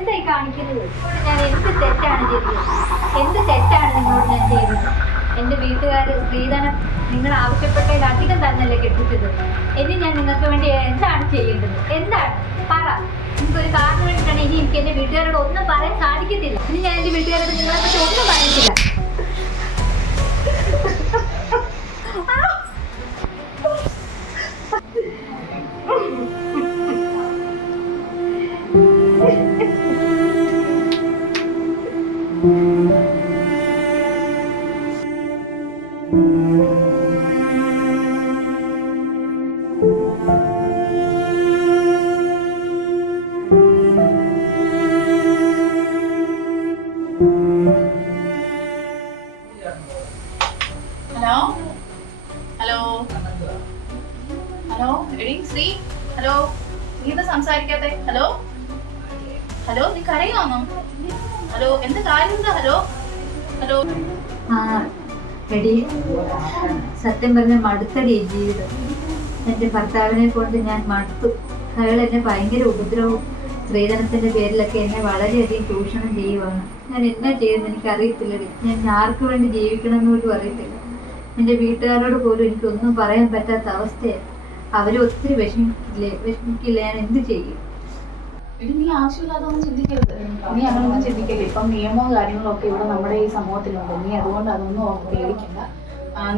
എന്തായി കാണിക്കുന്നത്? ഞാൻ എന്ത് തെറ്റാണ് ചെയ്തത്? എന്ത് തെറ്റാണ് നിങ്ങളോട് ഞാൻ ചെയ്തത്? എൻ്റെ വീട്ടുകാർ സ്ത്രീധനം നിങ്ങൾ ആവശ്യപ്പെട്ടതിൽ അധികം തന്നല്ലേ കെട്ടിച്ചത്. ഇനി ഞാൻ നിങ്ങൾക്ക് വേണ്ടി എന്താണ് ചെയ്യേണ്ടത്? എന്താണ് പറ. എനിക്കൊരു കാരണം വേണ്ടിയിട്ടാണ്. ഇനി എനിക്ക് എൻ്റെ വീട്ടുകാരോട് ഒന്നും പറയാൻ സാധിക്കത്തില്ല. ഇനി ഞാൻ എൻ്റെ വീട്ടുകാരോട് നിങ്ങളെ പറ്റി ഒന്നും പറയത്തില്ല. ഹലോ ഹലോ ഹലോ എടി ശ്രീ, ഹലോ, നീ എന്താ സംസാരിക്കാത്തെ? ഹലോ ഹലോ, നീ കരയാണോ? ഹലോ, എന്ത് കാര്യം എന്താ? Hello hello. എടി, സത്യം പറഞ്ഞ മടുത്തടി ജീവിതം. എൻ്റെ ഭർത്താവിനെ കൊണ്ട് ഞാൻ മടുത്തു. അയാൾ എന്നെ ഭയങ്കര ഉപദ്രവവും സ്ത്രീധനത്തിന്റെ പേരിലൊക്കെ എന്നെ വളരെയധികം ചൂഷണം ചെയ്യുവാണ്. ഞാൻ എന്നാ ചെയ്യുന്നത് എനിക്കറിയത്തില്ലടി. ഞാൻ ആർക്ക് വേണ്ടി ജീവിക്കണമെന്ന് പോലും അറിയത്തില്ല. എൻ്റെ വീട്ടുകാരോട് പോലും എനിക്കൊന്നും പറയാൻ പറ്റാത്ത അവസ്ഥയാണ്. അവർ ഒത്തിരി വിഷമിക്കില്ല. ഞാൻ എന്ത് ചെയ്യും? എടി, നീ ആവശ്യമില്ലാതൊന്നും ചിന്തിക്കരുത്. നീ അങ്ങനൊന്നും ചിന്തിക്കല്ലേ. ഇപ്പം നിയമവും കാര്യങ്ങളും ഒക്കെ ഇവിടെ നമ്മുടെ ഈ സമൂഹത്തിലുണ്ട്. നീ അതുകൊണ്ട് അതൊന്നും ഓർത്ത് പേടിക്കണ്ട.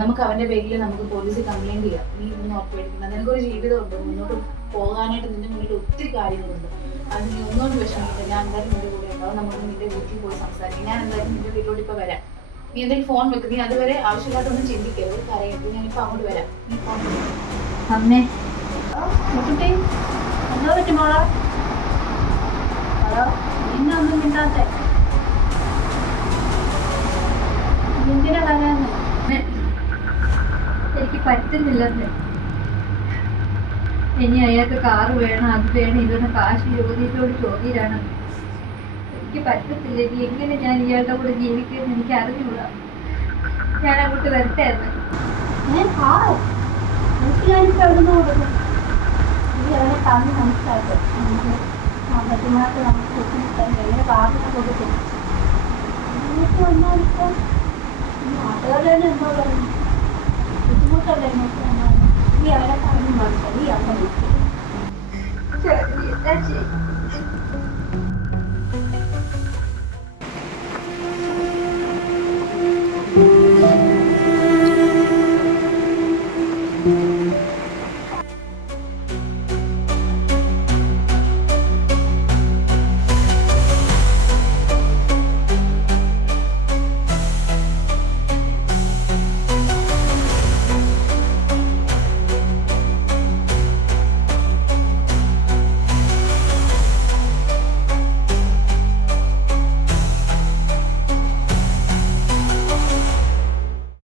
നമുക്ക് അവന്റെ പേരിൽ നമുക്ക് പോലീസിൽ കംപ്ലൈന്റ് ചെയ്യാം. നീ ഇതൊന്നും ഓർത്ത് പേടിക്കണ്ട. നിനക്കൊരു ജീവിതമുണ്ട്, മുന്നോട്ട് പോകാനായിട്ട് നിന്റെ മുന്നിൽ ഒത്തിരി കാര്യങ്ങളുണ്ട്. അത് നീ ഒന്നുകൊണ്ട് വിഷമിക്കില്ല. ഞാൻ എന്തായാലും നിന്റെ കൂടെ ഉണ്ടാവും. നമുക്ക് നിന്റെ വീട്ടിൽ പോയി സംസാരിക്കും. ഞാൻ എന്തായാലും നിന്റെ വീട്ടിലോട്ട് ഇപ്പൊ വരാം. നീ എന്തെങ്കിലും ഫോൺ വെക്ക്. നീ അതുവരെ ആവശ്യമില്ലാത്തൊന്നും ചിന്തിക്കരുത്. കരയരുത്. ഞാനിപ്പോ അങ്ങോട്ട് വരാം. നീ ഫോൺ അമ്മേ, കുട്ടി എന്തോ പറ്റി മോളോ? ഹലോ, നിന്നൊന്നും മിണ്ടാത്തെ എന്തിനാ കരയാന്ന്? എനിക്ക് പറ്റുന്നില്ലെന്ന്. ഇനി അയാൾക്ക് കാറ് വേണം, അത് വേണം, ഇതൊന്ന് കാശ് ചോദ്യത്തിലാണ്. എനിക്ക് പറ്റത്തില്ല. ഇനി എങ്ങനെ ഞാൻ ഇയാളുടെ കൂടെ ജീവിക്കുമെന്ന് എനിക്ക് അറിഞ്ഞുകൂടാ. ഞാൻ അങ്ങോട്ട് വരട്ടെ എന്ന്. കാറോ? എനിക്ക് ഞാനിപ്പോൾ എവിടുന്ന് കൊടുക്കും? നീ അവനെ തന്ന് മനസ്സിലാക്കും. സാമ്പത്തികമായിട്ട് നമുക്ക് ബുദ്ധിമുട്ടാൻ എങ്ങനെ കാറിനെ കൊടുക്കും? നിങ്ങൾക്ക് വന്നാലിപ്പോൾ നാട്ടുകാർ തന്നെ എന്തോ പറഞ്ഞു, ബുദ്ധിമുട്ടല്ലേ നോക്കി വന്നാൽ. നീ അവനെ പറഞ്ഞു മനസ്സിലായി. നീ അവനെ വിളിക്കും. എന്താ ചെയ്യും? Thank you.